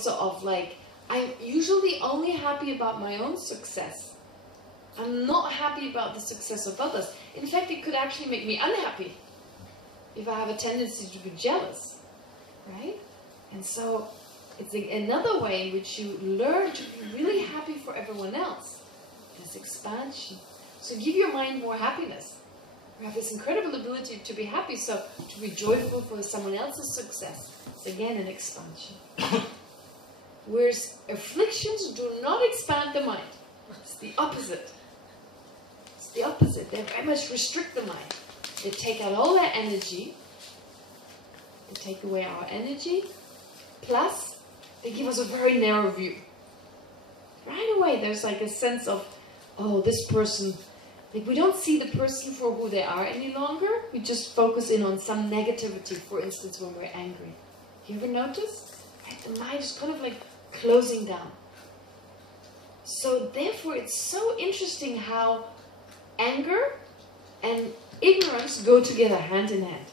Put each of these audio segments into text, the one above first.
Also of like, I'm usually only happy about my own success. I'm not happy about the success of others. In fact, it could actually make me unhappy if I have a tendency to be jealous, right? And so it's another way in which you learn to be really happy for everyone else. This expansion. So give your mind more happiness. You have this incredible ability to be happy, so to be joyful for someone else's success. It's again an expansion. Whereas afflictions do not expand the mind. It's the opposite. It's the opposite. They very much restrict the mind. They take out all that energy. They take away our energy. Plus, they give us a very narrow view. Right away, there's like a sense of, oh, this person, like we don't see the person for who they are any longer. We just focus in on some negativity, for instance, when we're angry. You ever notice? Right? The mind is kind of like closing down. So therefore, it's so interesting how anger and ignorance go together hand in hand.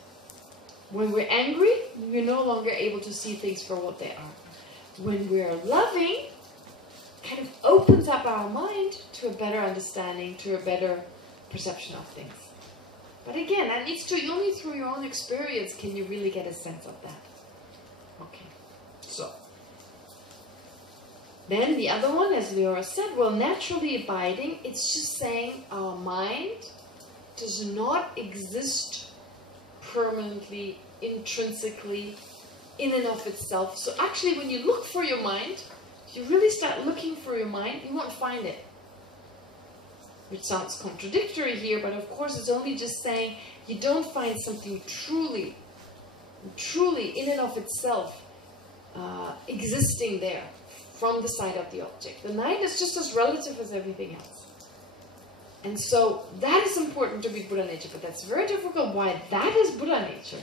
When we're angry, we're no longer able to see things for what they are. When we're loving, kind of opens up our mind to a better understanding, to a better perception of things. But again, that needs to, only through your own experience can you really get a sense of that. Okay, so. Then the other one, as Leora said, well, naturally abiding, it's just saying our mind does not exist permanently, intrinsically, in and of itself. So actually when you look for your mind, you really start looking for your mind, you won't find it. Which sounds contradictory here, but of course it's only just saying you don't find something truly in and of itself existing there from the side of the object. The mind is just as relative as everything else. And so that is important to be Buddha nature, but that's very difficult. Why that is Buddha nature?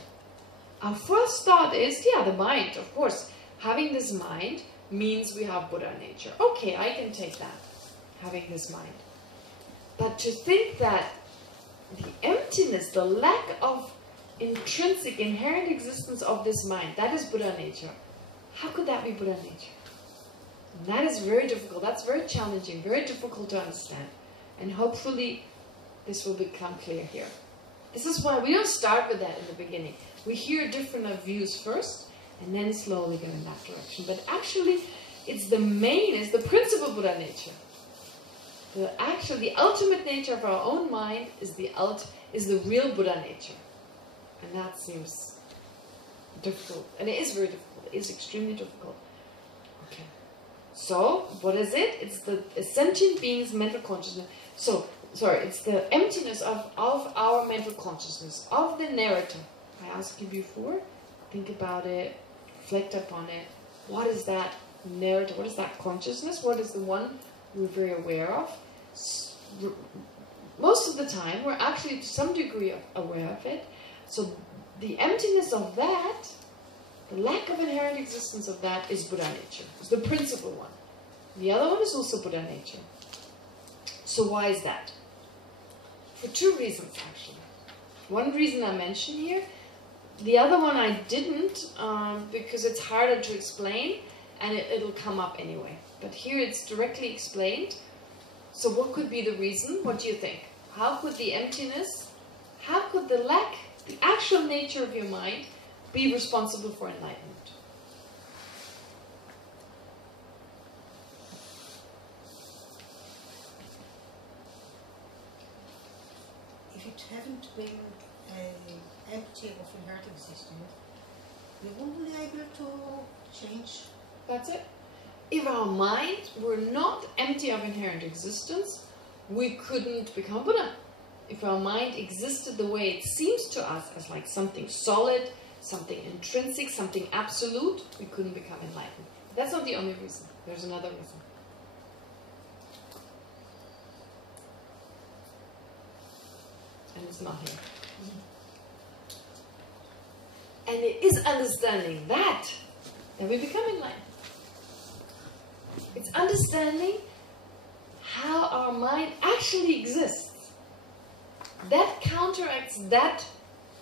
Our first thought is, yeah, the mind, of course. Having this mind means we have Buddha nature. Okay, I can take that, having this mind. But to think that the emptiness, the lack of intrinsic, inherent existence of this mind, that is Buddha nature. How could that be Buddha nature? And that is very difficult. That's very challenging, very difficult to understand. And hopefully this will become clear here. This is why we don't start with that in the beginning. We hear different views first, and then slowly go in that direction. But actually, it's the main, it's the principal Buddha nature. The ultimate nature of our own mind is the real Buddha nature. And that seems difficult. And it is very difficult. It is extremely difficult. Okay. So, what is it? It's the sentient being's mental consciousness. So, sorry, it's the emptiness of our mental consciousness, of the narrative. I asked you before, think about it, reflect upon it. What is that narrative? What is that consciousness? What is the one we're very aware of? Most of the time, we're actually to some degree aware of it. So the emptiness of that, the lack of inherent existence of that is Buddha nature. It's the principal one. The other one is also Buddha nature. So why is that? For two reasons, actually. One reason I mentioned here. The other one I didn't, because it's harder to explain, and it'll come up anyway. But here it's directly explained. So what could be the reason? What do you think? How could the emptiness, how could the lack, the actual nature of your mind, be responsible for enlightenment? If it hadn't been empty of inherent existence, we wouldn't be able to change. That's it. If our mind were not empty of inherent existence, we couldn't become Buddha. If our mind existed the way it seems to us, as like something solid, something intrinsic, something absolute, we couldn't become enlightened. That's not the only reason. There's another reason. And it's not here. And it is understanding that we become enlightened. It's understanding how our mind actually exists. That counteracts that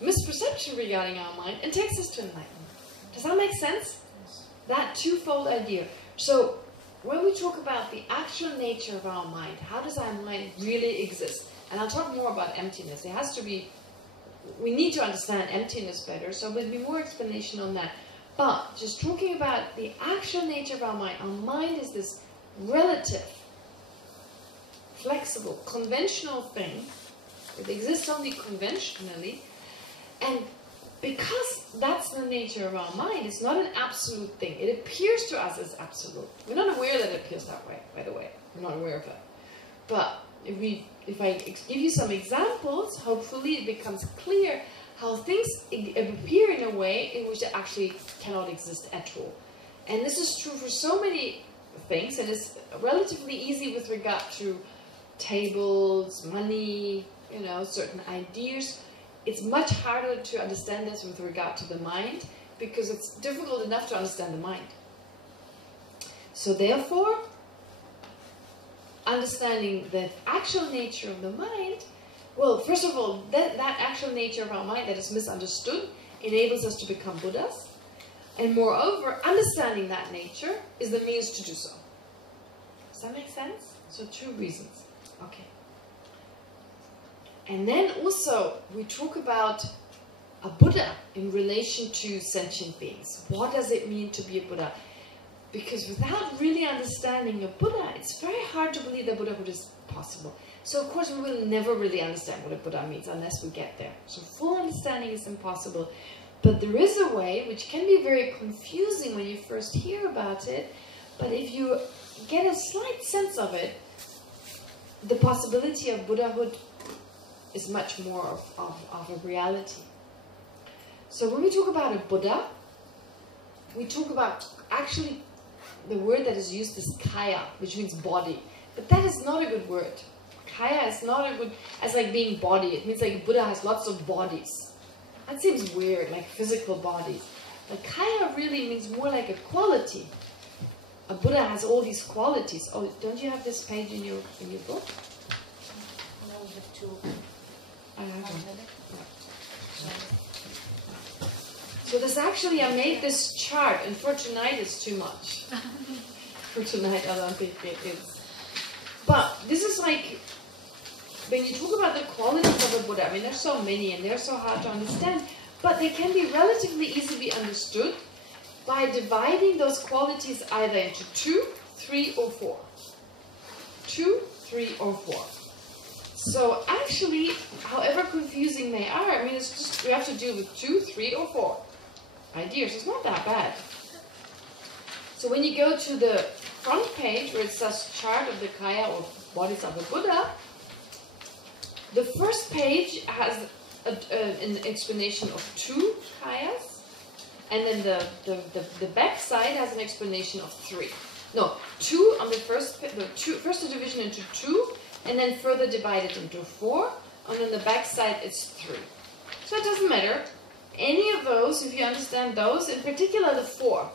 misperception regarding our mind and takes us to enlightenment. Does that make sense? that twofold idea. So when we talk about the actual nature of our mind, how does our mind really exist? And I'll talk more about emptiness. It has to be, we need to understand emptiness better, so there'll be more explanation on that. But just talking about the actual nature of our mind is this relative, flexible, conventional thing. It exists only conventionally. And because that's the nature of our mind, it's not an absolute thing. It appears to us as absolute. We're not aware that it appears that way, by the way. We're not aware of that. But if I give you some examples, hopefully it becomes clear how things appear in a way in which they actually cannot exist at all. And this is true for so many things, and it's relatively easy with regard to tables, money, you know, certain ideas. It's much harder to understand this with regard to the mind, because it's difficult enough to understand the mind. So therefore, understanding the actual nature of the mind, well, first of all, that actual nature of our mind that is misunderstood enables us to become Buddhas. And moreover, understanding that nature is the means to do so. Does that make sense? So 2 reasons. Okay. And then also, we talk about a Buddha in relation to sentient beings. What does it mean to be a Buddha? Because without really understanding a Buddha, it's very hard to believe that Buddhahood is possible. So of course we will never really understand what a Buddha means unless we get there. So full understanding is impossible. But there is a way, which can be very confusing when you first hear about it, but if you get a slight sense of it, the possibility of Buddhahood is much more of a reality. So when we talk about a Buddha, we talk about, actually, the word that is used is kaya, which means body. But that is not a good word. Kaya is not a good, as like being body. It means like Buddha has lots of bodies. That seems weird, like physical bodies. But kaya really means more like a quality. A Buddha has all these qualities. Oh, don't you have this page in your book? No, we have 2. I have one. So this actually, I made this chart, and for tonight it's too much. For tonight I don't think it is. But this is like, when you talk about the qualities of a Buddha, I mean there's so many and they're so hard to understand, but they can be relatively easily understood by dividing those qualities either into 2, 3 or 4. 2, 3 or 4. So actually, however confusing they are, I mean it's just, we have to deal with 2, 3 or 4 ideas. It's not that bad. So when you go to the front page where it says chart of the kaya or bodies of the Buddha, the first page has an explanation of 2 kayas, and then the back side has an explanation of 3. No, 2 on the first division into 2, and then further divided into 4, and on the back side it's 3. So it doesn't matter. Any of those, if you understand those, in particular the 4,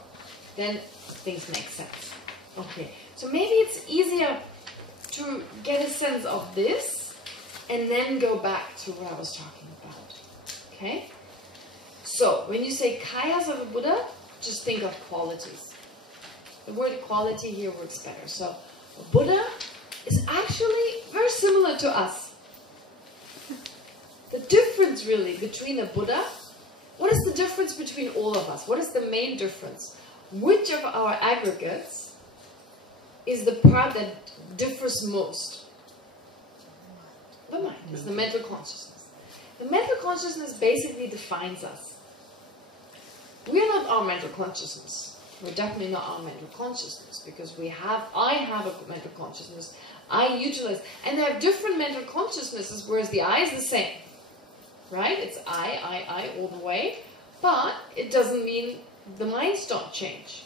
then things make sense. Okay, so maybe it's easier to get a sense of this and then go back to what I was talking about. Okay? So, when you say kayas of a Buddha, just think of qualities. The word quality here works better. So, a Buddha is actually very similar to us. The difference really between a Buddha, what is the difference between all of us? What is the main difference? Which of our aggregates is the part that differs most? The mind. It's the mental consciousness. The mental consciousness basically defines us. We are not our mental consciousness. We're definitely not our mental consciousness, because I have a mental consciousness. I utilize, and they have different mental consciousnesses, whereas the I is the same. Right? It's I all the way, but it doesn't mean the minds don't change.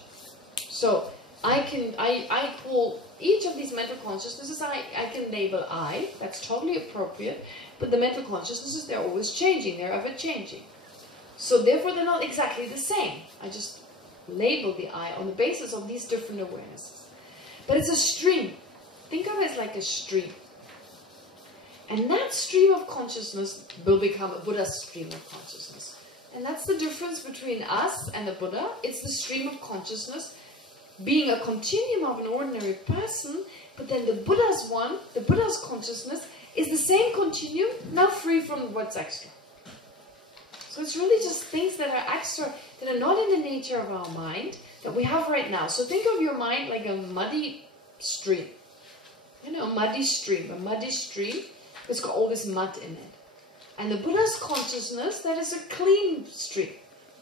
So I call each of these mental consciousnesses, I can label I, that's totally appropriate, but the mental consciousnesses, they're always changing, they're ever changing. So therefore they're not exactly the same. I just label the I on the basis of these different awarenesses. But it's a stream. Think of it as like a stream. And that stream of consciousness will become a Buddha's stream of consciousness. And that's the difference between us and the Buddha. It's the stream of consciousness being a continuum of an ordinary person, but then the Buddha's consciousness is the same continuum, now free from what's extra. So it's really just things that are extra, that are not in the nature of our mind, that we have right now. So think of your mind like a muddy stream. You know, a muddy stream. It's got all this mud in it. And the Buddha's consciousness, that is a clean stream,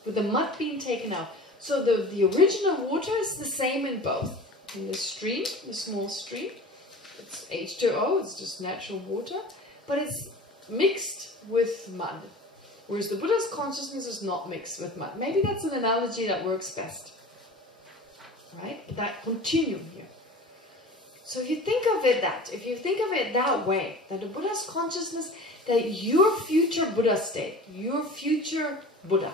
with the mud being taken out. So the original water is the same in both. In the stream, the small stream, it's H2O, it's just natural water, but it's mixed with mud. Whereas the Buddha's consciousness is not mixed with mud. Maybe that's an analogy that works best. Right? That continuum here. So if you think of it that way, that the Buddha's consciousness, that your future Buddha state, your future Buddha,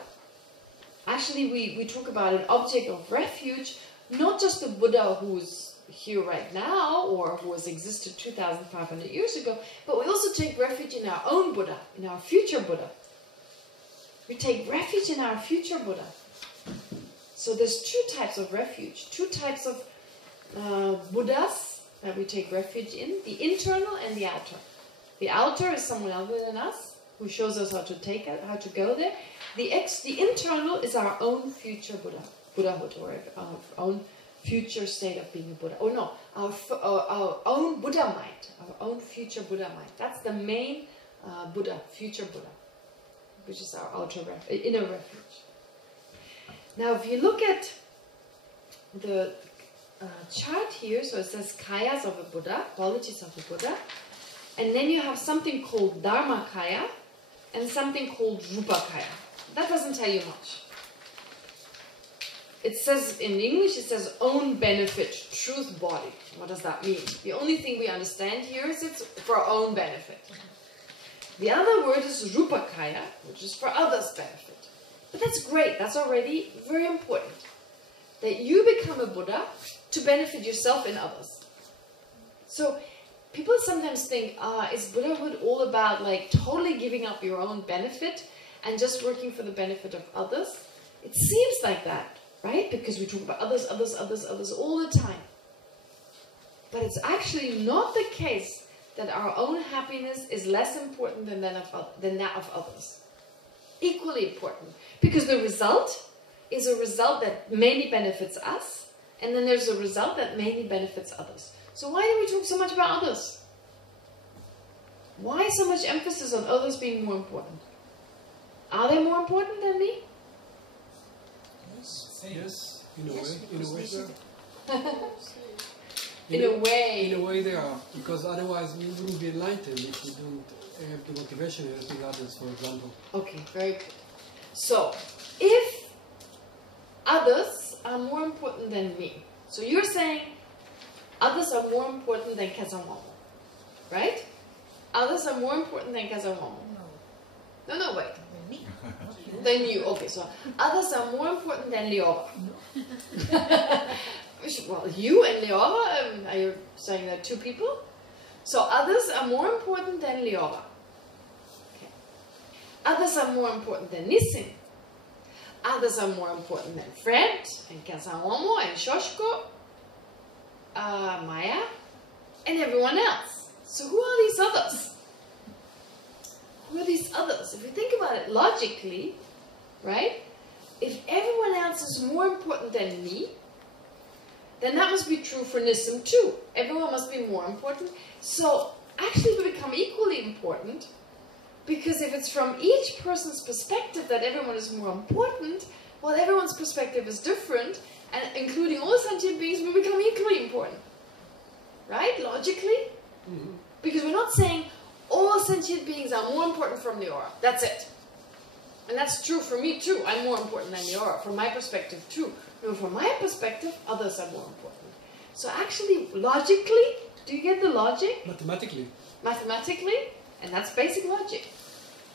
actually we talk about an object of refuge, not just the Buddha who's here right now, or who has existed 2,500 years ago, but we also take refuge in our own Buddha, in our future Buddha. We take refuge in our future Buddha. So there's two types of refuge, two types of Buddhas that we take refuge in, the internal and the outer. The outer is someone other than us, who shows us how to take it, how to go there. The internal is our own future Buddhahood, or our own future state of being a Buddha. Oh no, our own Buddha mind, our own future Buddha mind. That's the main Buddha, future Buddha, which is our inner refuge. Now, if you look at the chart here, so it says kayas of a Buddha, qualities of a Buddha, and then you have something called Dharmakaya and something called Rupakaya. That doesn't tell you much. It says, in English, it says own benefit, truth body. What does that mean? The only thing we understand here is it's for our own benefit. The other word is Rupakaya, which is for others' benefit. But that's great, that's already very important. That you become a Buddha to benefit yourself and others. So people sometimes think, is Buddhahood all about like totally giving up your own benefit and just working for the benefit of others? It seems like that, right? Because we talk about others all the time. But it's actually not the case that our own happiness is less important than that of others. Equally important. Because the result is a result that mainly benefits us, and then there's a result that mainly benefits others. So why do we talk so much about others? Why so much emphasis on others being more important? Are they more important than me? Yes, in a way, sir. In a way they are, because otherwise we wouldn't be enlightened if we don't have the motivation of helping others, for example. Okay, very good. So, if others are more important than me, so you're saying others are more important than Kazanwamo, right? Others are more important than Kazanwamo. No, wait. Than you. Okay, so others are more important than Leora. Well, you and Leora, are you saying that two people? So others are more important than Leora. Okay. Others are more important than Nissim. Others are more important than Fred, and Kazanwamo, and Shoshko, Maya, and everyone else. So who are these others? Who are these others? If you think about it logically, right? If everyone else is more important than me, then that must be true for Nissim too. Everyone must be more important. So actually we become equally important, because if it's from each person's perspective that everyone is more important, well, everyone's perspective is different, and including all sentient beings, we become equally important. Right? Logically? Mm-hmm. Because we're not saying all sentient beings are more important from Leora. That's it. And that's true for me too. I'm more important than Leora, from my perspective too. No, from my perspective, others are more important. So actually, logically, do you get the logic? Mathematically. Mathematically, and that's basic logic.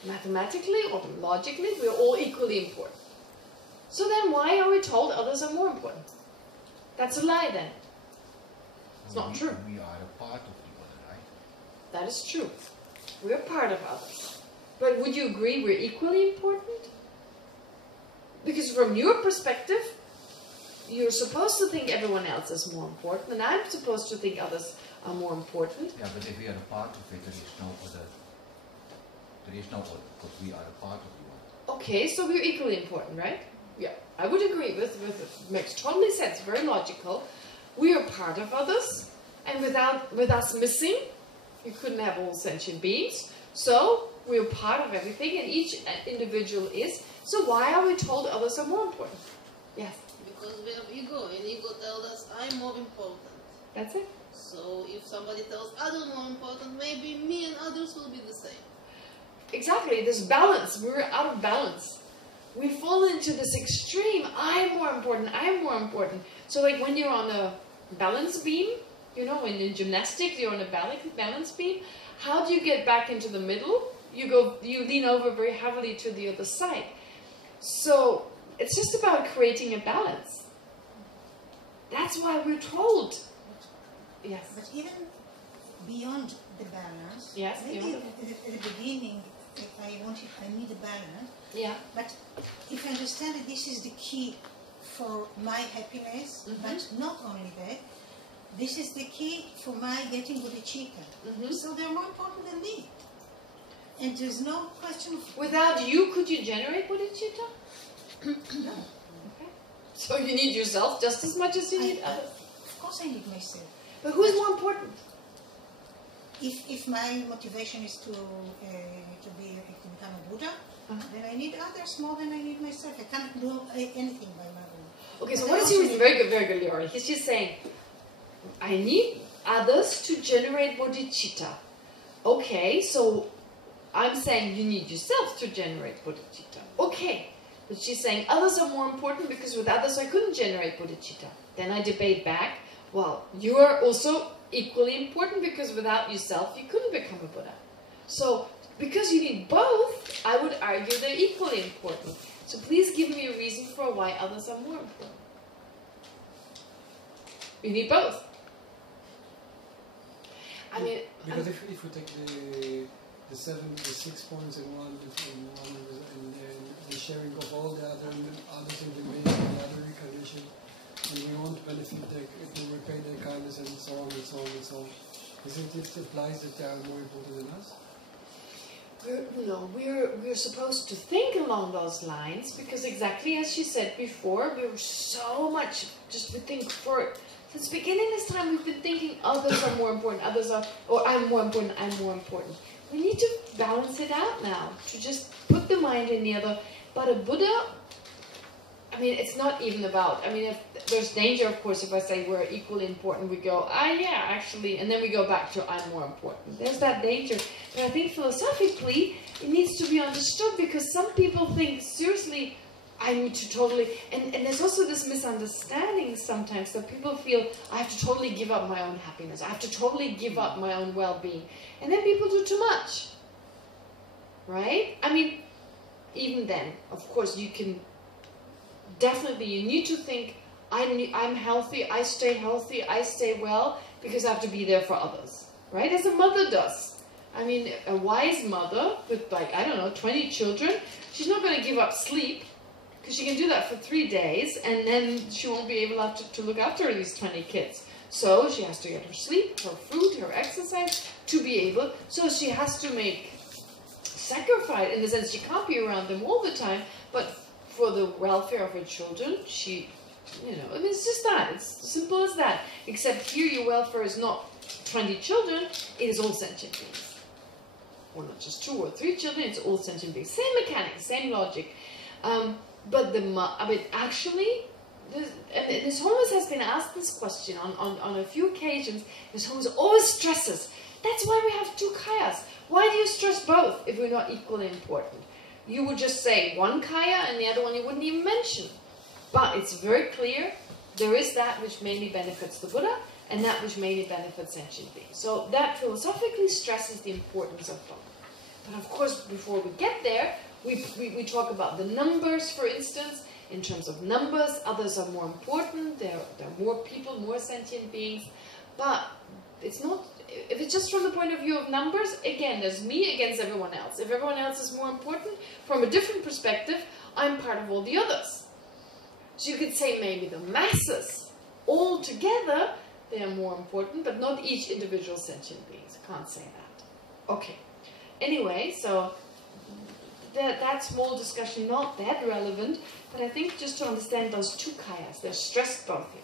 Mathematically or logically, we're all equally important. So then why are we told others are more important? That's a lie then. It's not true. We are a part of the other, right? That is true. We're part of others. But would you agree we're equally important? Because from your perspective, you're supposed to think everyone else is more important, and I'm supposed to think others are more important. Yeah, but if we are a part of it, there is no other. There is no other, because we are a part of the other. Okay, so we're equally important, right? Yeah, I would agree with it. Makes totally sense, very logical. We are part of others, and with us missing, you couldn't have all sentient beings. So we're part of everything, and each individual is. So why are we told others are more important? Yes. Because we have ego, and ego tells us I'm more important. That's it. So if somebody tells others more important, maybe me and others will be the same. Exactly, this balance, we're out of balance. We fall into this extreme, I'm more important. So like when you're on a balance beam, you know, when in gymnastics you're on a balance beam, how do you get back into the middle? You lean over very heavily to the other side. So it's just about creating a balance. That's why we're told. Yes. But even beyond the balance, Yes, maybe at the beginning I need a balance. Yeah. But if I understand that this is the key for my happiness, but not only that, this is the key for my getting bodhicitta. So they're more important than me. And there's no question of... Without you, could you generate bodhicitta? No. Okay. So you need yourself just as much as you need others. Of course I need myself. But who is more important? If my motivation is to become a Buddha, then I need others more than I need myself. I can't do anything by my own. Okay, so what is he very good, Leora. He's just saying, I need others to generate bodhicitta. Okay, so I'm saying you need yourself to generate bodhicitta. Okay, but she's saying others are more important because with others I couldn't generate bodhicitta. Then I debate back, well, you are also equally important because without yourself you couldn't become a Buddha. So, because you need both, I would argue they're equally important. So please give me a reason for why others are more important. You need both. I mean... Because if we take the 6 points in one and the sharing of all the others in the other incarnation, and we want to benefit to repay their kindness and so on and so on and so on. Isn't it implies that they are more important than us? We're supposed to think along those lines because exactly as she said before, we were so much we think since beginning this time we've been thinking others are more important, or I'm more important, I'm more important. We need to balance it out now, to just put the mind in the other. But a Buddha, I mean, it's not even about, I mean, if there's danger, of course, if I say we're equally important, we go, yeah, actually, and then we go back to I'm more important. There's that danger. But I think philosophically, it needs to be understood because some people think, seriously, I need to totally, and there's also this misunderstanding sometimes that people feel, I have to totally give up my own happiness. I have to totally give up my own well-being. And then people do too much. Right? I mean, even then, of course, you can definitely, you need to think, I'm healthy, I stay well, because I have to be there for others. Right? As a mother does. I mean, a wise mother with 20 children, she's not going to give up sleep, because she can do that for 3 days, and then she won't be able to look after these 20 kids. So she has to get her sleep, her food, her exercise, to be able, so she has to make sacrifice, in the sense she can't be around them all the time, but for the welfare of her children, she, I mean, it's just that. It's simple as that. Except here your welfare is not 20 children, it is all sentient beings. Or not just 2 or 3 children, it's all sentient beings. Same mechanics, same logic. But actually, this homeless has been asked this question on a few occasions. This homeless always stresses, that's why we have 2 kayas. Why do you stress both if we're not equally important? You would just say one kaya and the other one you wouldn't even mention. But it's very clear, there is that which mainly benefits the Buddha and that which mainly benefits sentient beings. So that philosophically stresses the importance of both. But of course, before we get there, we talk about the numbers, for instance. In terms of numbers, others are more important. There are more people, more sentient beings. But it's not, if it's just from the point of view of numbers, again, there's me against everyone else. If everyone else is more important, from a different perspective, I'm part of all the others. So you could say maybe the masses, all together, they are more important, but not each individual sentient beings. I can't say that. Okay. Anyway, so that small discussion, not that relevant, but I think just to understand those two kayas, they're stressed both here.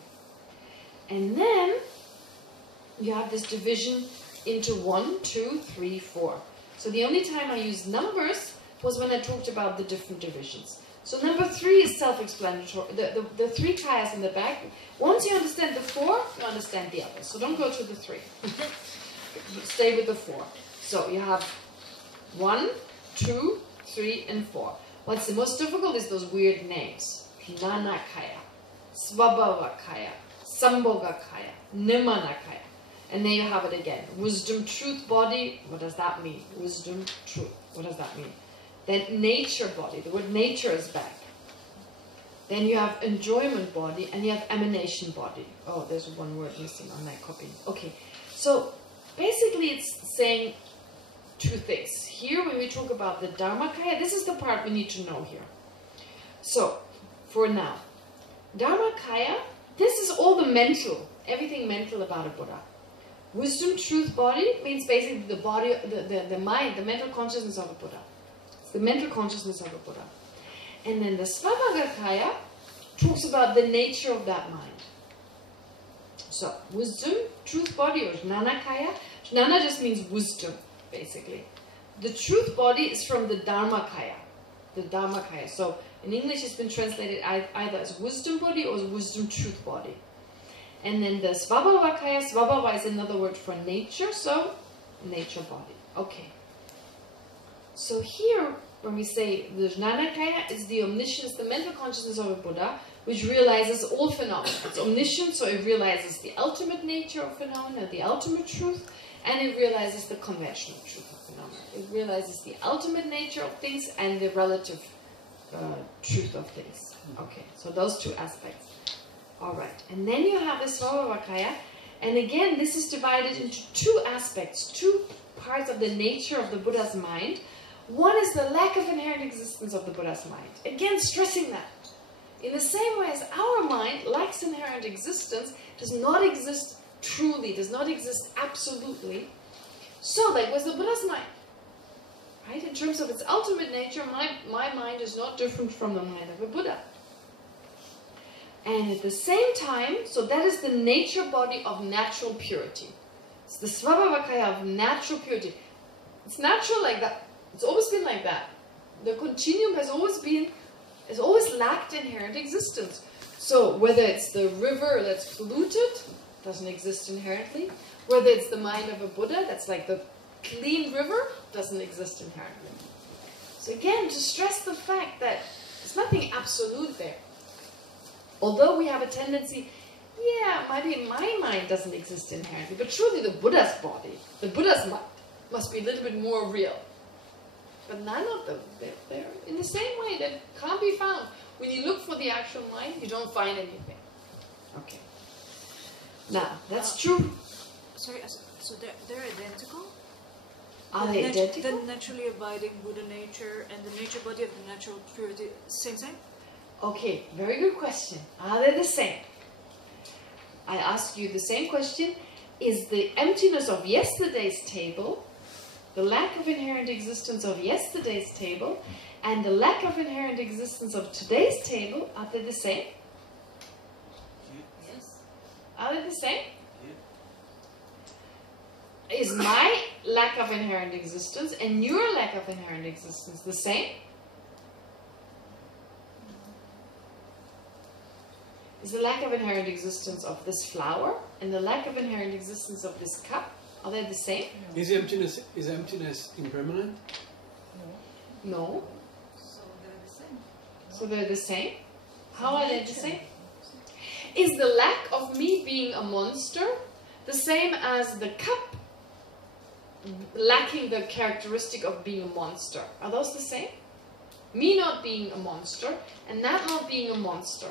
And then you have this division into 1, 2, 3, 4. So the only time I used numbers was when I talked about the different divisions. So number 3 is self-explanatory. The 3 kayas in the back. Once you understand the 4, you understand the others. So don't go to the 3. Stay with the 4. So you have 1, 2, 3, and 4. What's the most difficult is those weird names. Jnanakaya, Svabhavakaya, Sambhogakaya, Nimanakaya. And there you have it again. Wisdom, truth, body. What does that mean? Wisdom, truth. What does that mean? Then nature body. The word nature is back. Then you have enjoyment body and you have emanation body. Oh, there's one word missing on that copy. Okay. So basically it's saying two things. Here when we talk about the Dharmakaya, this is the part we need to know here. So, for now, Dharmakaya, this is all the mental, everything mental about a Buddha. Wisdom, truth, body means basically the body, the mind, the mental consciousness of a Buddha. It's the mental consciousness of a Buddha. And then the Svabhavakaya talks about the nature of that mind. So, wisdom, truth, body, or Jnanakaya. Jnana just means wisdom, basically. The truth body is from the Dharmakaya. The Dharmakaya. So, in English it's been translated either as wisdom body or as wisdom truth body. And then the Svabhavakaya, Svabhava is another word for nature, so nature body. Okay. So here, when we say the Jnanakaya is the omniscience, the mental consciousness of a Buddha, which realizes all phenomena. It's omniscient, so it realizes the ultimate nature of phenomena, the ultimate truth, and it realizes the conventional truth of phenomena. It realizes the ultimate nature of things and the relative truth of things. Okay, so those two aspects. Alright, and then you have the Svabhavakaya, and again this is divided into two aspects, two parts of the nature of the Buddha's mind. One is the lack of inherent existence of the Buddha's mind. Again, stressing that. In the same way as our mind lacks inherent existence, does not exist truly, does not exist absolutely, so that was the Buddha's mind. Right? In terms of its ultimate nature, my mind is not different from the mind of a Buddha. And at the same time, so that is the nature body of natural purity. It's the Svabhavakaya of natural purity. It's natural like that. It's always been like that. The continuum has always lacked inherent existence. So whether it's the river that's polluted, doesn't exist inherently. Whether it's the mind of a Buddha, that's like the clean river, doesn't exist inherently. So again, to stress the fact that there's nothing absolute there. Although we have a tendency, yeah, maybe my mind doesn't exist inherently, but surely the Buddha's body, the Buddha's mind, must be a little bit more real. But none of them, they're in the same way, that can't be found. When you look for the actual mind, you don't find anything. Okay. Now, that's true. Sorry, so they're identical? Are they identical? The naturally abiding Buddha nature and the nature body of the natural purity, same? Okay, very good question. Are they the same? I ask you the same question. Is the emptiness of yesterday's table, the lack of inherent existence of yesterday's table, and the lack of inherent existence of today's table, are they the same? Yes. Are they the same? Yeah. Is my lack of inherent existence and your lack of inherent existence the same? Is the lack of inherent existence of this flower and the lack of inherent existence of this cup, are they the same? Is emptiness impermanent? No. So they're the same. So they're the same? How are they the same? Is the lack of me being a monster the same as the cup lacking the characteristic of being a monster? Are those the same? Me not being a monster and that not being a monster.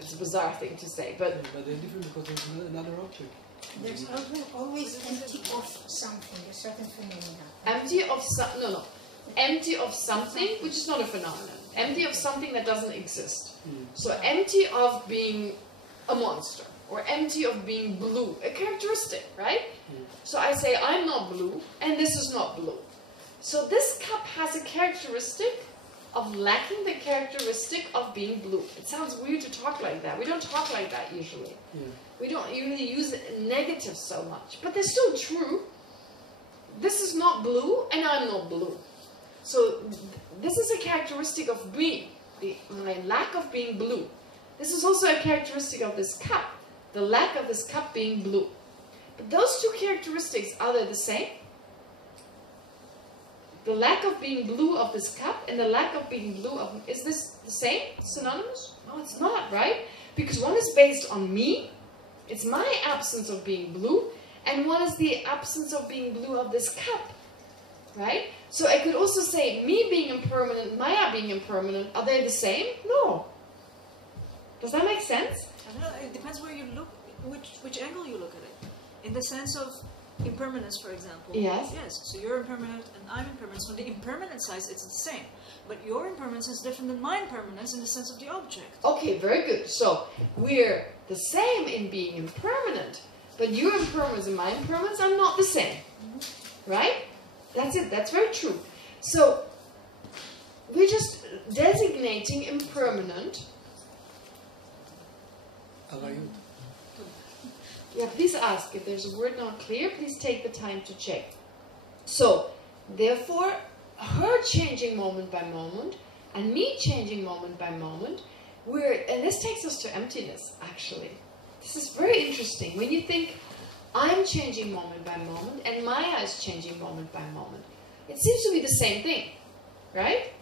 It's a bizarre thing to say, but But they're different because there's another object. There's always empty of something, a certain phenomenon. Empty of empty of something, which is not a phenomenon. Empty of something that doesn't exist. So empty of being a monster, or empty of being blue, a characteristic, right? So I say I'm not blue, and this is not blue. So this cup has a characteristic of lacking the characteristic of being blue. It sounds weird to talk like that. We don't talk like that usually. We don't usually use negatives so much, but they're still true. This is not blue, and I'm not blue. So this is a characteristic of being, my lack of being blue. This is also a characteristic of this cup, the lack of this cup being blue. But those two characteristics, are they the same? The lack of being blue of this cup and the lack of being blue of... Is this the same? Synonymous? No, it's not, right? Because one is based on me. It's my absence of being blue. And one is the absence of being blue of this cup. Right? So I could also say me being impermanent, Maya being impermanent. Are they the same? No. Does that make sense? I don't know. It depends where you look, which angle you look at it. In the sense of impermanence, for example. Yes. Yes. So you're impermanent and I'm impermanent. So on the impermanent side, it's the same. But your impermanence is different than my impermanence in the sense of the object. Okay, very good. So we're the same in being impermanent, but your impermanence and my impermanence are not the same. Right? That's it. That's very true. So we're just designating impermanent. Yeah, please ask. If there's a word not clear, please take the time to check. So, therefore, her changing moment by moment, and me changing moment by moment, and this takes us to emptiness, actually. This is very interesting. When you think, I'm changing moment by moment, and Maya is changing moment by moment, it seems to be the same thing, right?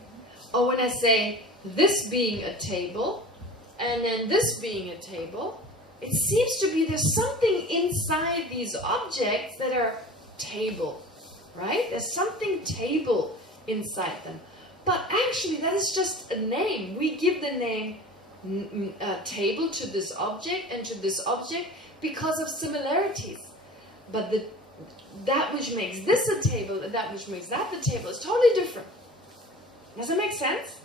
Or when I say, this being a table, and then this being a table, it seems to be there's something inside these objects that are table, right? There's something table inside them. But actually, that is just a name. We give the name table to this object and to this object because of similarities. But that which makes this a table and that which makes that the table is totally different. Does that make sense?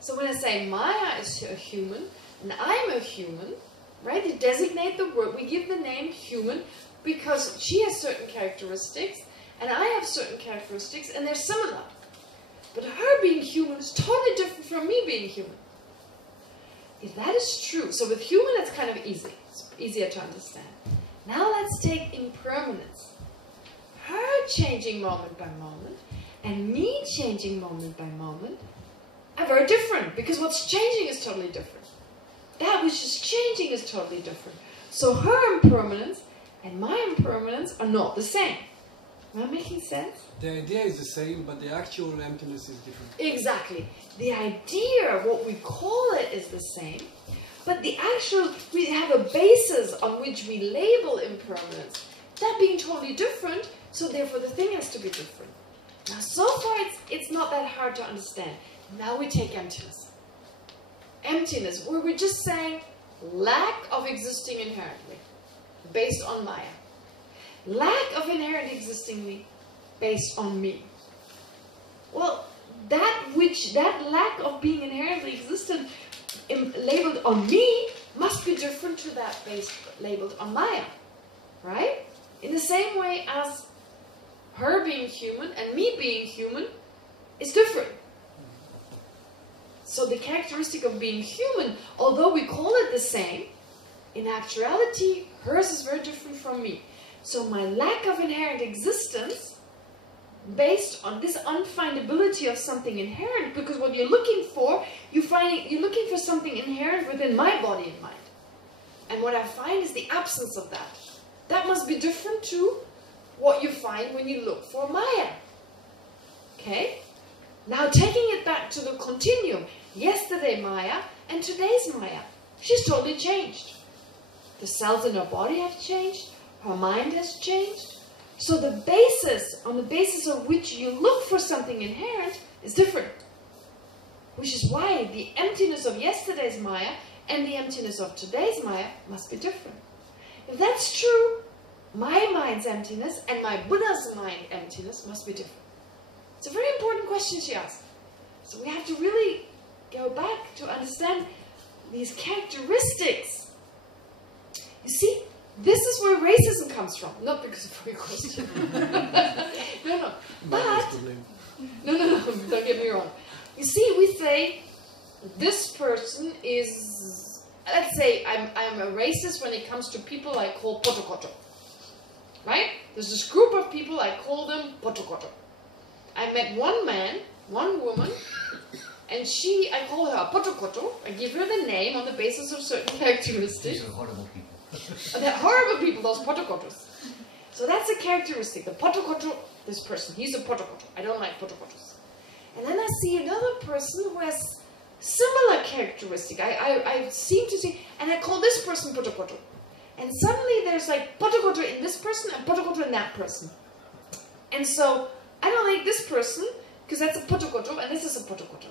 So when I say Maya is a human and I'm a human, right? We designate the word, we give the name human because she has certain characteristics and I have certain characteristics and they're similar. But her being human is totally different from me being human. If that is true, so with human it's kind of easy. It's easier to understand. Now let's take impermanence. Her changing moment by moment and me changing moment by moment are very different because what's changing is totally different. That which is changing is totally different. So her impermanence and my impermanence are not the same. Am I making sense? The idea is the same, but the actual emptiness is different. Exactly. The idea, what we call it, is the same, but the actual, we have a basis on which we label impermanence. That being totally different, so therefore the thing has to be different. Now, so far it's not that hard to understand. Now we take emptiness. Emptiness, where we're just saying lack of existing inherently, based on Maya. Lack of inherent existingly, based on me. Well, that lack of being inherently existent labeled on me must be different to that labeled on Maya, right? In the same way as her being human and me being human is different. So the characteristic of being human, although we call it the same, in actuality, hers is very different from me. So my lack of inherent existence, based on this unfindability of something inherent, because what you're looking for, you're looking for something inherent within my body and mind. And what I find is the absence of that. That must be different to what you find when you look for Maya. Okay? Now taking it back to the continuum, yesterday Maya and today's Maya. She's totally changed. The cells in her body have changed. Her mind has changed. So the basis, on the basis of which you look for something inherent, is different. Which is why the emptiness of yesterday's Maya and the emptiness of today's Maya must be different. If that's true, my mind's emptiness and my Buddha's mind emptiness must be different. It's a very important question she asked. So we have to really go back to understand these characteristics. You see, this is where racism comes from, not because of your question. No. But, no, don't get me wrong. You see, we say, this person is, let's say I'm a racist when it comes to people I call potokoto. Right? There's this group of people, I call them potokoto. I met one man, one woman, and I call her a potokoto. I give her the name on the basis of certain characteristics. These are horrible people. They're horrible people, those potokotos. So that's a characteristic. The potokoto, this person, he's a potokoto. I don't like potokotos. And then I see another person who has similar characteristic. I seem to see, and I call this person potokoto. And suddenly there's like potokoto in this person and potokoto in that person. And so I don't like this person because that's a potokoto and this is a potokoto.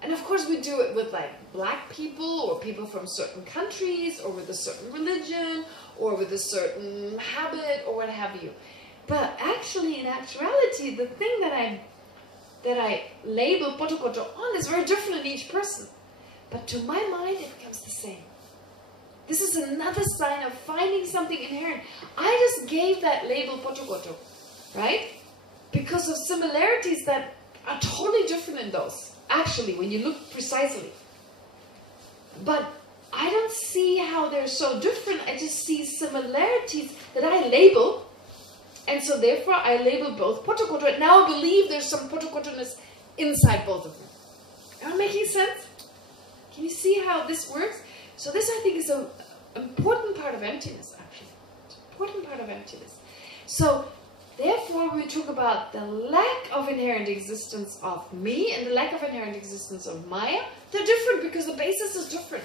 And of course we do it with like black people or people from certain countries or with a certain religion or with a certain habit or what have you. But actually, in actuality, the thing that I label potokoto on is very different in each person. But to my mind, it becomes the same. This is another sign of finding something inherent. I just gave that label potokoto, right? Because of similarities that are totally different in those. Actually, when you look precisely. But I don't see how they're so different. I just see similarities that I label. And so therefore I label both potokoto. And now I believe there's some potokotoness inside both of them. Am I making sense? Can you see how this works? So this, I think, is an important part of emptiness, actually. It's an important part of emptiness. So therefore, we talk about the lack of inherent existence of me and the lack of inherent existence of Maya. They're different because the basis is different.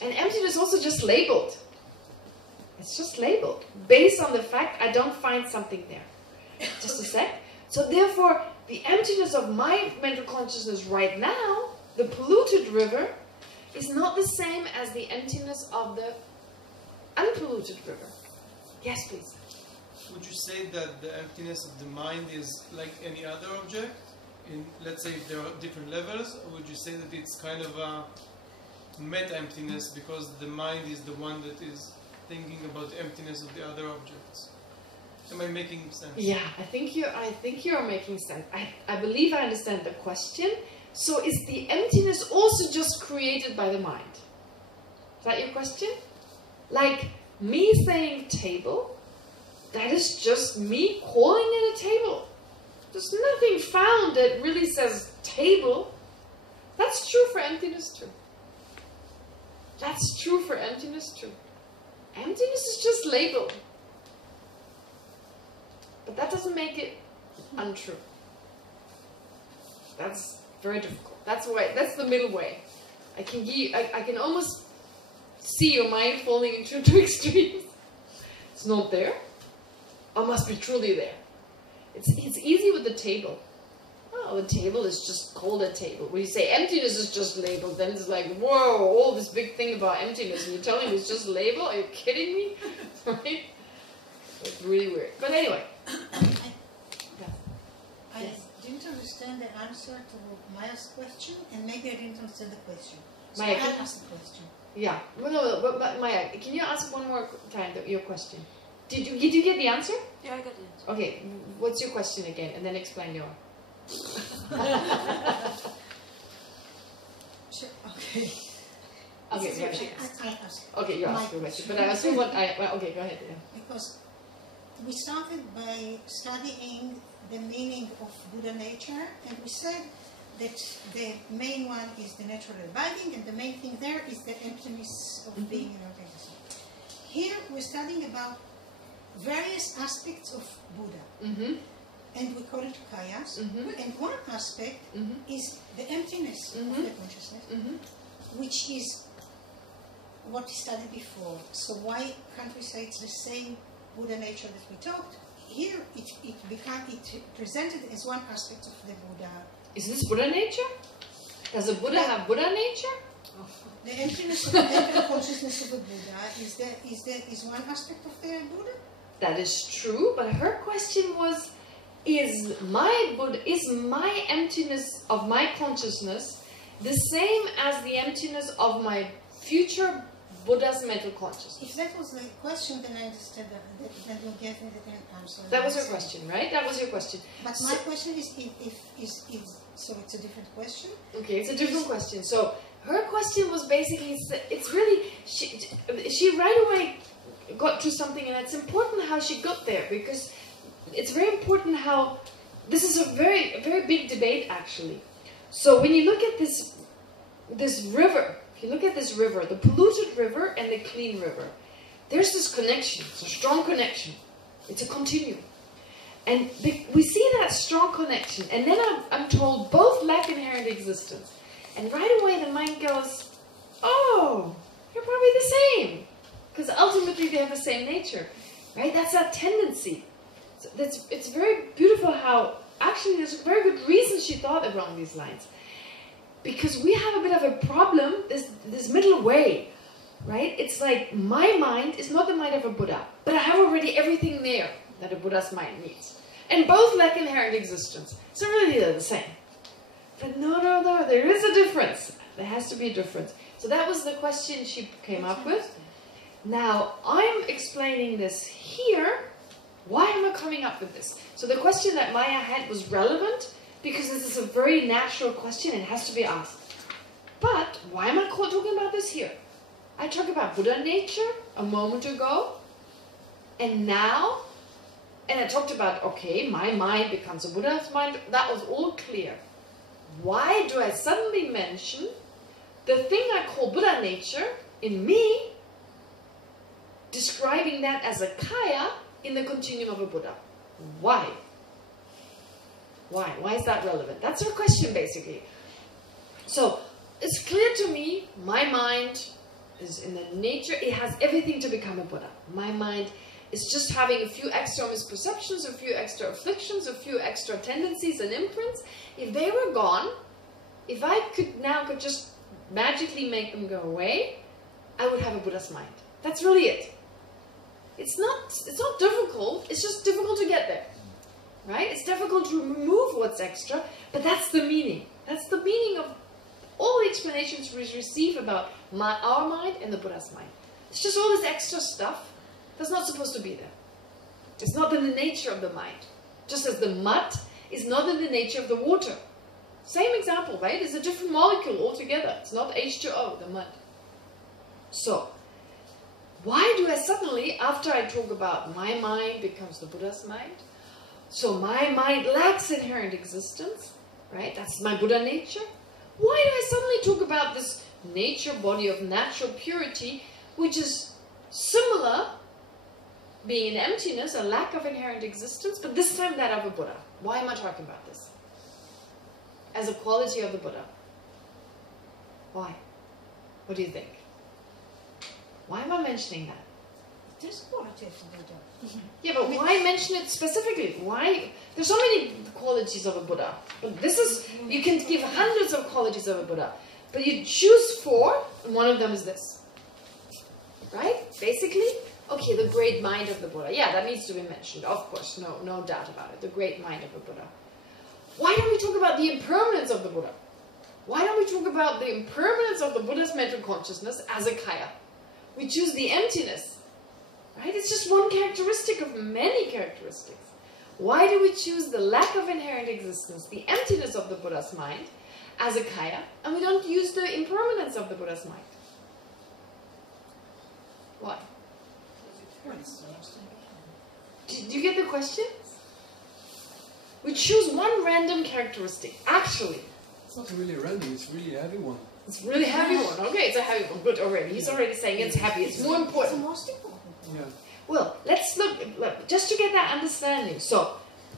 And emptiness is also just labeled. It's just labeled based on the fact I don't find something there. Just a sec. So therefore, the emptiness of my mental consciousness right now, the polluted river, is not the same as the emptiness of the unpolluted river. Yes, please. Would you say that the emptiness of the mind is like any other object? Let's say if there are different levels, or would you say that it's kind of a meta-emptiness because the mind is the one that is thinking about the emptiness of the other objects? Am I making sense? Yeah, I think you're making sense. I believe I understand the question. So is the emptiness also just created by the mind? Is that your question? Like me saying table, that is just me calling it a table. There's nothing found that really says table. That's true for emptiness too. That's true for emptiness too. Emptiness is just labeled. But that doesn't make it untrue. That's very difficult. That's the middle way. I can almost see your mind falling into two extremes. It's not there. Or must be truly there. It's easy with the table. Oh, the table is just called a table. When you say emptiness is just labeled, then it's like, whoa, all this big thing about emptiness, and you're telling me it's just labeled? Are you kidding me? Right? It's really weird. But anyway. I didn't understand the answer to Maya's question, and maybe I didn't understand the question. So Maya, I'll ask the question. Yeah. No, but Maya, can you ask one more time your question? Did you get the answer? Yeah, I got the answer. Okay, what's your question again? And then explain your. Sure. Okay. Okay, See if she I ask. okay, you ask your question. But I still want. Okay, go ahead. Yeah. Because we started by studying the meaning of Buddha nature, and we said that the main one is the natural abiding, and the main thing there is the emptiness of being in organism. Here we're studying about various aspects of Buddha, and we call it kayas. And one aspect is the emptiness of the consciousness, which is what we studied before. So why can't we say it's the same Buddha nature that we talked? Here it presented as one aspect of the Buddha. Is this Buddha nature? Does a Buddha have Buddha nature? The emptiness of the mental consciousness of a Buddha is one aspect of the Buddha? That is true, but her question was, is my emptiness of my consciousness the same as the emptiness of my future Buddha's mental consciousness? If that was the question, then I understood that you gave me the answer. That was your question, right? That was your question. But my question is, so it's a different question? Okay, it's a different question. So her question was basically, it's really, she right away got to something, and it's important how she got there, because it's very important how, this is a very big debate actually. So when you look at this river, if you look at this river, the polluted river and the clean river, there's this connection, it's a strong connection, it's a continuum. And we see that strong connection, and then I'm told both lack inherent existence. And right away the mind goes, oh, they're probably the same. Because ultimately they have the same nature, right? That's that tendency. So it's very beautiful how, actually there's a very good reason she thought along these lines. Because we have a bit of a problem, this middle way, right? It's like my mind is not the mind of a Buddha, but I have already everything there that a Buddha's mind needs. And both lack inherent existence. So really they're the same. But no, there is a difference. There has to be a difference. So that was the question she came up with. Now, I'm explaining this here. Why am I coming up with this? So the question that Maya had was relevant because this is a very natural question and it has to be asked. But why am I talking about this here? I talked about Buddha nature a moment ago, and now, and I talked about, okay, my mind becomes a Buddha's mind. That was all clear. Why do I suddenly mention the thing I call Buddha nature in me, describing that as a kaya in the continuum of a Buddha? Why? Why? Why is that relevant? That's her question, basically. So, it's clear to me, my mind is in the nature, it has everything to become a Buddha. My mind is just having a few extra misperceptions, a few extra afflictions, a few extra tendencies and imprints. If they were gone, if I could just magically make them go away, I would have a Buddha's mind. That's really it. It's not difficult, it's just difficult to get there. Right? It's difficult to remove what's extra, but that's the meaning. That's the meaning of all the explanations we receive about our mind and the Buddha's mind. It's just all this extra stuff that's not supposed to be there. It's not in the nature of the mind. Just as the mud is not in the nature of the water. Same example, right? It's a different molecule altogether. It's not H2O, the mud. So, why do I suddenly, after I talk about my mind becomes the Buddha's mind, so my mind lacks inherent existence, right? That's my Buddha nature. Why do I suddenly talk about this nature body of natural purity, which is similar, being an emptiness, a lack of inherent existence, but this time that of a Buddha? Why am I talking about this? As a quality of the Buddha. Why? What do you think? Why am I mentioning that? There's a quality of the Buddha. Yeah, but why mention it specifically? Why? There's so many qualities of a Buddha. But this is, you can give hundreds of qualities of a Buddha. But you choose 4, and one of them is this. Right? Basically, okay, the great mind of the Buddha. Yeah, that needs to be mentioned. Of course, no doubt about it. The great mind of the Buddha. Why don't we talk about the impermanence of the Buddha? Why don't we talk about the impermanence of the Buddha's mental consciousness as a kaya? We choose the emptiness. Right? It's just one characteristic of many characteristics. Why do we choose the lack of inherent existence, the emptiness of the Buddha's mind, as a kaya, and we don't use the impermanence of the Buddha's mind? Why? Did you get the question? We choose one random characteristic. Actually, It's not really random, it's really a heavy one. it's a really heavy one. Okay, it's a heavy one. Good already. He's already saying it's heavy. It's more It's the important. most important. Yeah. Well, let's look, just to get that understanding. So,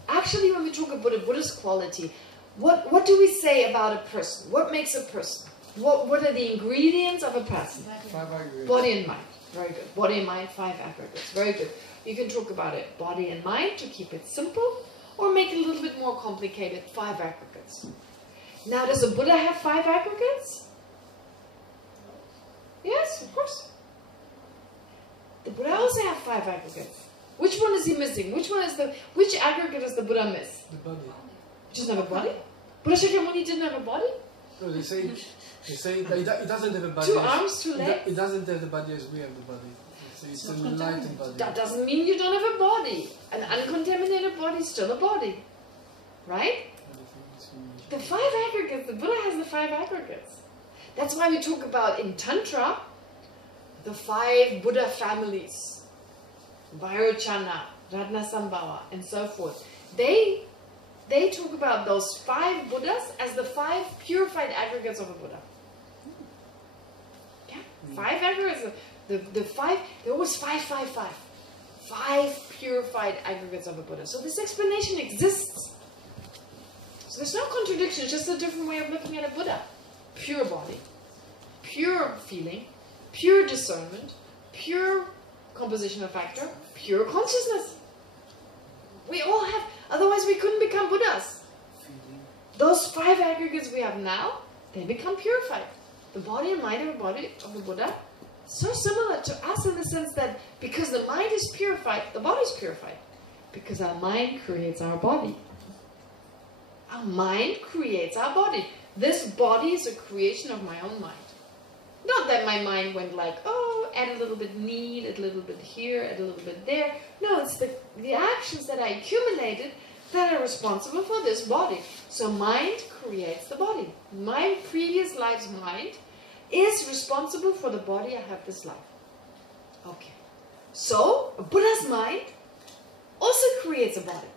actually when we talk about a Buddhist quality, what do we say about a person? What makes a person? What are the ingredients of a person? 5 aggregates. Body and mind. Very good. Body and mind, 5 aggregates. Very good. You can talk about it, body and mind, to keep it simple, or make it a little bit more complicated, 5 aggregates. Now, does a Buddha have 5 aggregates? Yes, of course. The Buddha also have 5 aggregates. Which one is he missing? Which aggregate does the Buddha miss? The body. He doesn't have a body? Buddha Shakyamuni didn't have a body? No, they say that it doesn't have a body. 2 arms, 2 legs? It doesn't have the body as we have the body. It's an enlightened body. That doesn't mean you don't have a body. An uncontaminated body is still a body. Right? The 5 aggregates, the Buddha has the 5 aggregates. That's why we talk about in Tantra, the 5 Buddha families. Vairochana, Ratnasambhava, and so forth. They talk about those 5 Buddhas as the 5 purified aggregates of a Buddha. Yeah? 5 aggregates. The 5, there was 5, 5, 5. 5 purified aggregates of a Buddha. So this explanation exists. So there's no contradiction, it's just a different way of looking at a Buddha. Pure body, pure feeling, pure discernment, pure compositional factor, pure consciousness. We all have, otherwise we couldn't become Buddhas. Those 5 aggregates we have now, they become purified. The body and mind of the Buddha, so similar to us in the sense that because the mind is purified, the body is purified. Because our mind creates our body. Our mind creates our body. This body is a creation of my own mind. Not that my mind went like, oh, add a little bit need, add a little bit here, add a little bit there. No, it's the actions that I accumulated that are responsible for this body. So mind creates the body. My previous life's mind is responsible for the body I have this life. Okay. So, a Buddha's mind also creates a body.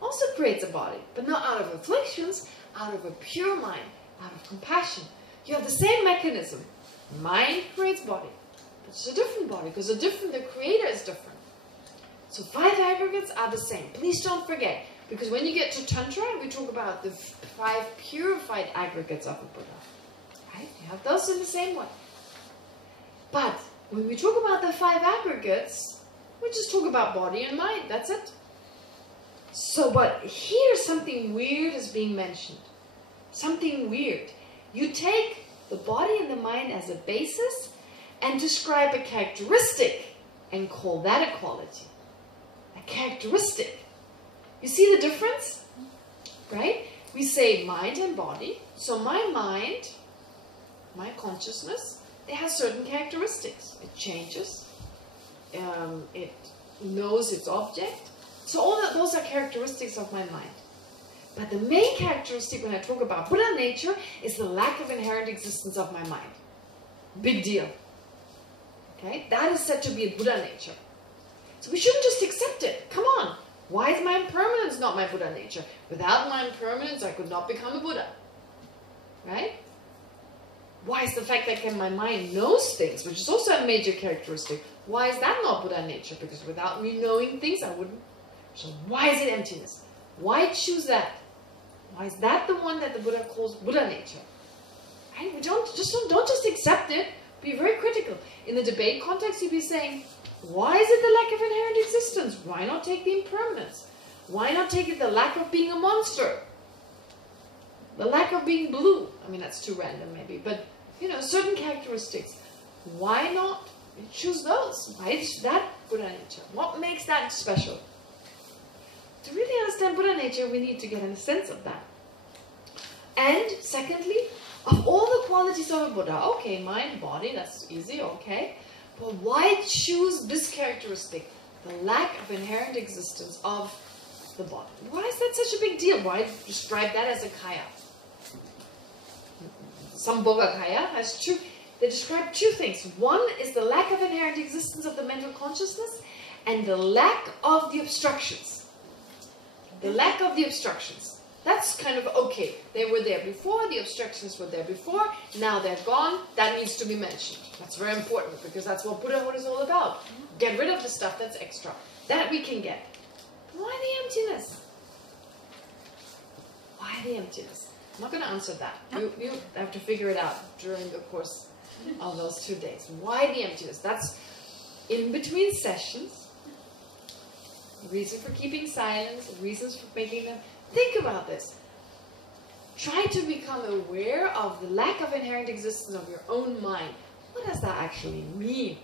Also creates a body, but not out of afflictions, out of a pure mind, out of compassion. You have the same mechanism. Mind creates body. But it's a different body, because the creator is different. So 5 aggregates are the same. Please don't forget, because when you get to Tantra, we talk about the 5 purified aggregates of a Buddha. Right? You have those in the same way. But when we talk about the 5 aggregates, we just talk about body and mind. That's it. So, but here something weird is being mentioned. Something weird. You take the body and the mind as a basis and describe a characteristic and call that a quality. A characteristic. You see the difference? Right? We say mind and body. So my mind, my consciousness, it has certain characteristics. It changes. It knows its object. So all those are characteristics of my mind. But the main characteristic when I talk about Buddha nature is the lack of inherent existence of my mind. Big deal. Okay? That is said to be a Buddha nature. So we shouldn't just accept it. Come on. Why is my impermanence not my Buddha nature? Without my impermanence, I could not become a Buddha. Right? Why is the fact that my mind knows things, which is also a major characteristic, why is that not Buddha nature? Because without me knowing things, I wouldn't. So why is it emptiness? Why choose that? Why is that the one that the Buddha calls Buddha nature? Right? Don't just accept it. Be very critical. In the debate context, you'd be saying, why is it the lack of inherent existence? Why not take the impermanence? Why not take it the lack of being a monster? The lack of being blue. I mean, that's too random maybe. But, certain characteristics. Why not choose those? Why is that Buddha nature? What makes that special? To really understand Buddha nature, we need to get a sense of that. And secondly, of all the qualities of a Buddha, okay, mind, body, that's easy, okay. But why choose this characteristic? The lack of inherent existence of the body. Why is that such a big deal? Why describe that as a kaya? Sambhoga kaya has two. They describe 2 things. One is the lack of inherent existence of the mental consciousness and the lack of the obstructions. The lack of the obstructions. That's kind of okay. They were there before, the obstructions were there before, now they're gone. That needs to be mentioned. That's very important because that's what Buddhahood is all about. Get rid of the stuff that's extra. That we can get. Why the emptiness? Why the emptiness? I'm not going to answer that. You have to figure it out during the course of those 2 days. Why the emptiness? That's in between sessions. Reason for keeping silence, reasons for making them. Think about this. Try to become aware of the lack of inherent existence of your own mind. what does that actually mean?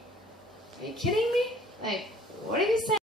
Are you kidding me? Like, what are you saying?